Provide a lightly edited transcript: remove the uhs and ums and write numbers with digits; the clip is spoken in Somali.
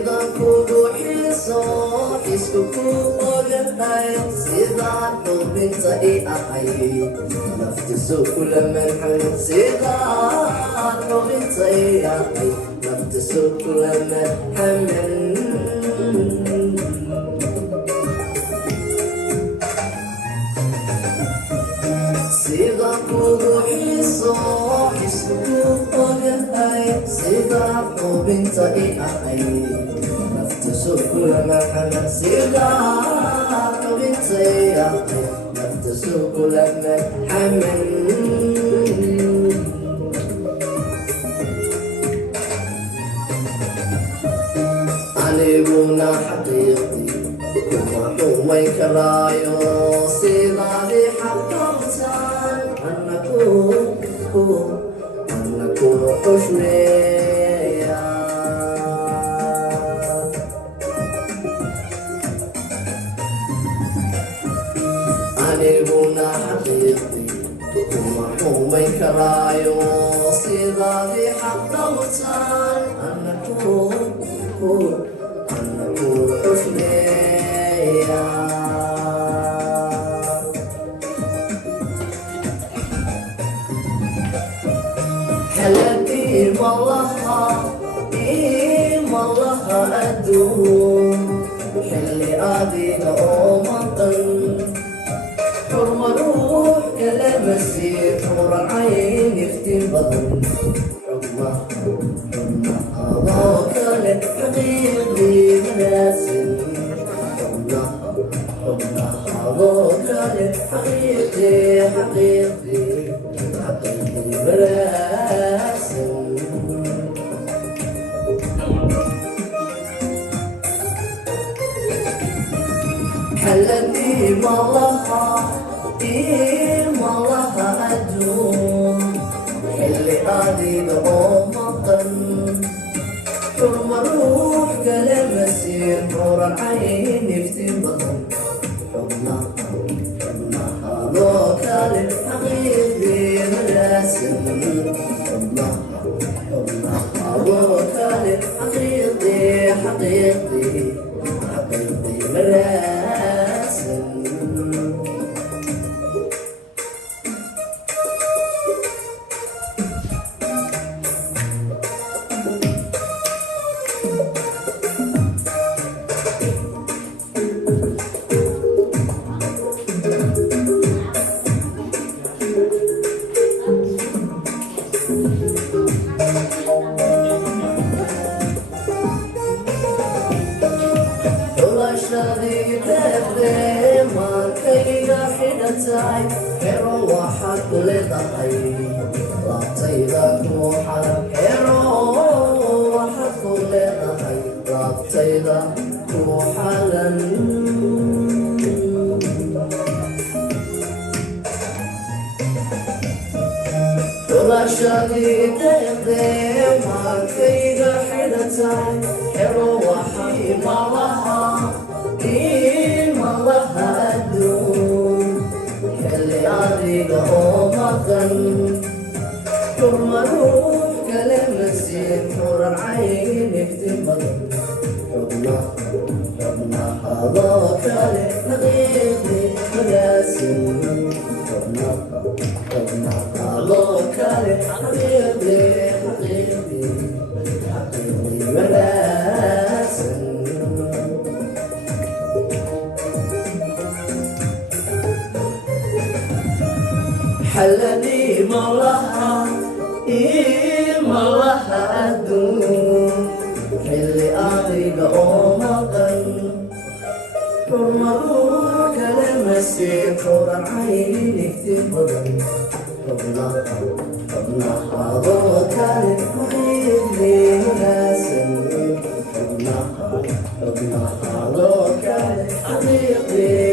sidaan kugu xiiso isku ku ogahay sidaan xubinta I ahay naftisu kula manxan sidaan xubinta I ahay naftisu kula manxaman sidaan kugu xiiso isku ku ogahay sidaan xubinta I ahay naftisu kula manxaman sidaan xubinta I ahay naftisu kula manxaman aniguna xaqiiqdii kuma xumay karaayo sidaadii xaqawtaan anaku xushmeeya aniguna xaqiiqdii kuma xumay karaayo sidaadii xaqawtaan anaku xushmeeya xaladii malaha adduun xilli adiga oo maqan xurma ruux kala masiir xuracayn iftiin badan xubna adoo kale xaqiiqdii manaasin xubna adoo kale xaqiiqdii manaasin xaladii malaha adduun xilli adiga oo maqan xurma ruux kala masiir xuracayn iftiin badan xubna adoo kale xaqiiqdii manaasin xubna adoo kale xaqiiqdii manaasin markayga xidhatay xero waxaad leedahay laabtayda ku xalan xero waxaad ku leedahay laabtayda ku xalan xulashadii deeqdee markayga xidhatay xero waxay malaha adduun xilli adiga oo maqan xurma ruux kala masiir xuracayn iftiin badan xubna adoo kale xaqiiqdii manaasin xubna adoo kale xaqiiqdii manaasin xaladii malaha adduun xilli adiga oo maqan xurma ruux kala masiir xuracayn iftiin badan xubna adoo kale xaqiiqdii manaasin xubna adoo kale xaqiiqdii